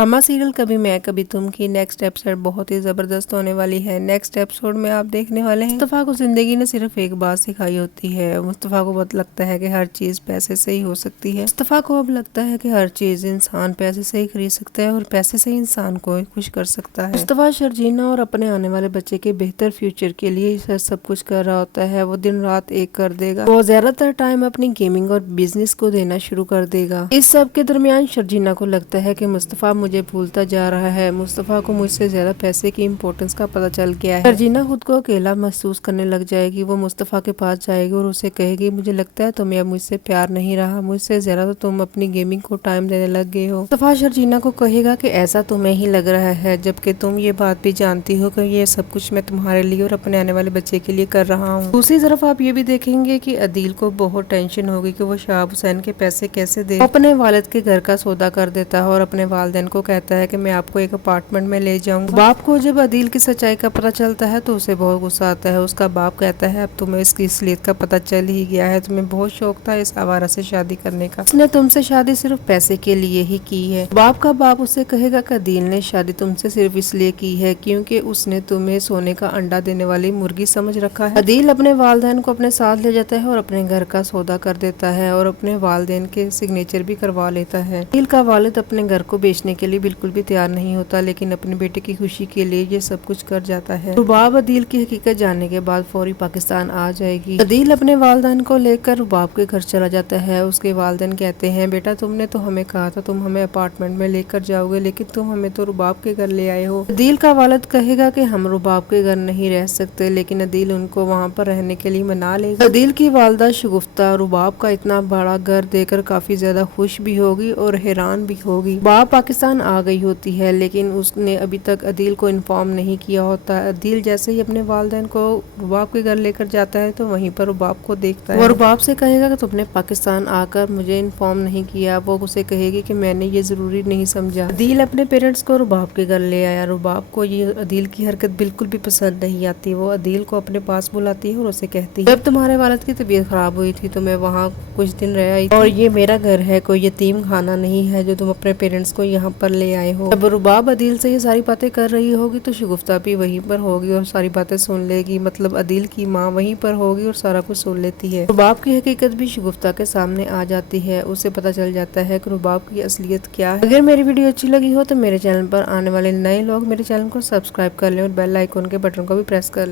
Drama serial कभी मैं कभी तुम की नेक्स्ट एपिसोड बहुत ही जबरदस्त होने वाली है। नेक्स्ट एपिसोड में आप देखने वाले हैं मुस्तफा को जिंदगी ने सिर्फ एक बात सिखाई होती है। मुस्तफा को बहुत लगता है कि हर चीज पैसे से ही हो सकती है। मुस्तफा को अब लगता है कि हर चीज इंसान पैसे से ही खरीद सकता है और पैसे से ही इंसान को खुश कर सकता है। मुस्तफा शर्जीना और अपने आने वाले बच्चे के बेहतर फ्यूचर के लिए सब कुछ कर रहा होता है। वो दिन रात एक कर देगा। वो ज्यादातर टाइम अपनी गेमिंग और बिजनेस को देना शुरू कर देगा। इस सब के दरमियान शर्जीना को लगता है कि मुस्तफा मुझे भूलता जा रहा है। मुस्तफा को मुझसे ज्यादा पैसे की इम्पोर्टेंस का पता चल गया है। शर्जीना खुद को अकेला महसूस करने लग जाएगी। वो मुस्तफा के पास जाएगी और उसे कहेगी, मुझे लगता है तुम्हें अब मुझसे प्यार नहीं रहा, मुझसे ज्यादा तो तुम अपनी गेमिंग को टाइम देने लग गए हो। मुस्तफा शर्जीना को कहेगा कि ऐसा तुम्हें ही लग रहा है, जबकि तुम ये बात भी जानती हो कि ये सब कुछ मैं तुम्हारे लिए और अपने आने वाले बच्चे के लिए कर रहा हूँ। दूसरी तरफ आप ये भी देखेंगे कि अदील को बहुत टेंशन होगी कि वो शहाब हुसैन के पैसे कैसे दे। अपने वालिद के घर का सौदा कर देता है और अपने वालिदैन को कहता है कि मैं आपको एक अपार्टमेंट में ले जाऊंगा। बाप को जब अदील की सच्चाई का पता चलता है तो उसे बहुत गुस्सा आता है। उसका बाप कहता है, अब तुम्हें इसकी असलियत का पता चल ही गया है, तुम्हें बहुत शौक था इस आवारा से शादी करने का, उसने तुमसे शादी सिर्फ पैसे के लिए ही की है। बाप का बाप उसे कहेगा कि अदील ने शादी तुमसे सिर्फ इसलिए की है क्योंकि उसने तुम्हें सोने का अंडा देने वाली मुर्गी समझ रखा है। अदील अपने वालिदैन को अपने साथ ले जाता है और अपने घर का सौदा कर देता है और अपने वालिदैन के सिग्नेचर भी करवा लेता है। अदील का वालिद अपने घर को बेचने के लिए बिल्कुल भी तैयार नहीं होता, लेकिन अपने बेटे की खुशी के लिए ये सब कुछ कर जाता है। रुबाब अदील की हकीकत जानने के बाद फौरी पाकिस्तान आ जाएगी। अदील अपने वालिदैन को लेकर रुबाब के घर चला जाता है। उसके वालिदैन कहते हैं, बेटा तुमने तो हमें कहा था तुम हमें अपार्टमेंट में लेकर जाओगे, लेकिन तुम हमें तो रुबाब के घर ले आए हो। अदील का वालिद कहेगा कि हम रुबाब के घर नहीं रह सकते, लेकिन अदील उनको वहाँ पर रहने के लिए मना लेगा। अदील की वालदा शगुफ्ता रुबाब का इतना बड़ा घर देकर काफी ज्यादा खुश भी होगी और हैरान भी होगी। बाप पाकिस्तान आ गई होती है, लेकिन उसने अभी तक अदील को इन्फॉर्म नहीं किया होता। अदील जैसे ही अपने वालिदैन को रुबाब के घर लेकर जाता है तो वहीं पर रुबाब को देखता है। वो रुबाब से कहेगा कि तुमने पाकिस्तान आकर मुझे इन्फॉर्म नहीं किया। वो उसे कहेगी कि मैंने ये जरूरी नहीं समझा। अदील अपने पेरेंट्स को रुबाब के घर ले आया। रुबाब को ये अदील की हरकत बिल्कुल भी पसंद नहीं आती। वो अदील को अपने पास बुलाती है और उसे कहती है, जब तुम्हारे वालिद की तबीयत खराब हुई थी तो मैं वहाँ कुछ दिन रह आई और ये मेरा घर है, कोई यतीम खाना नहीं है जो तुम अपने पेरेंट्स को यहाँ पर ले आए हो। जब रुबाब अदील से ये सारी बातें कर रही होगी तो शगुफ्ता भी वहीं पर होगी और सारी बातें सुन लेगी। मतलब अदील की माँ वहीं पर होगी और सारा कुछ सुन लेती है। रुबाब की हकीकत भी शगुफ्ता के सामने आ जाती है। उसे पता चल जाता है कि रुबाब की असलियत क्या है। अगर मेरी वीडियो अच्छी लगी हो तो मेरे चैनल पर आने वाले नए लोग मेरे चैनल को सब्सक्राइब कर लें और बेल आइकन के बटन को भी प्रेस कर